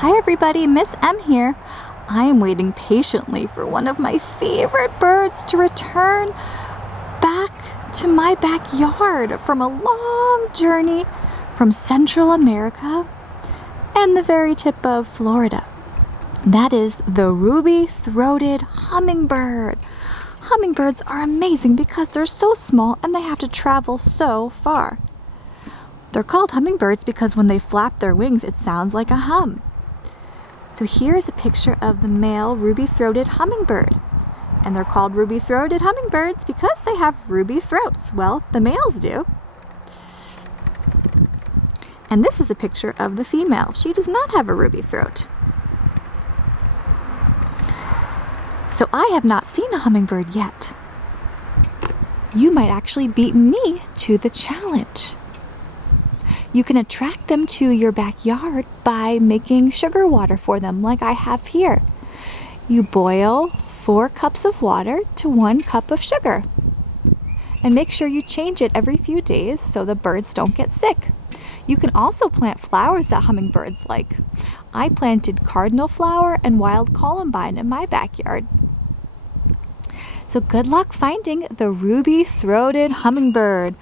Hi everybody, Miss M here. I am waiting patiently for one of my favorite birds to return back to my backyard from a long journey from Central America and the very tip of Florida. That is the ruby-throated hummingbird. Hummingbirds are amazing because they're so small and they have to travel so far. They're called hummingbirds because when they flap their wings, it sounds like a hum. So here's a picture of the male ruby-throated hummingbird. And they're called ruby-throated hummingbirds because they have ruby throats. Well, the males do. And this is a picture of the female. She does not have a ruby throat. So I have not seen a hummingbird yet. You might actually beat me to the challenge. You can attract them to your backyard by making sugar water for them like I have here. You boil 4 cups of water to 1 cup of sugar. And make sure you change it every few days so the birds don't get sick. You can also plant flowers that hummingbirds like. I planted cardinal flower and wild columbine in my backyard. So good luck finding the ruby-throated hummingbird.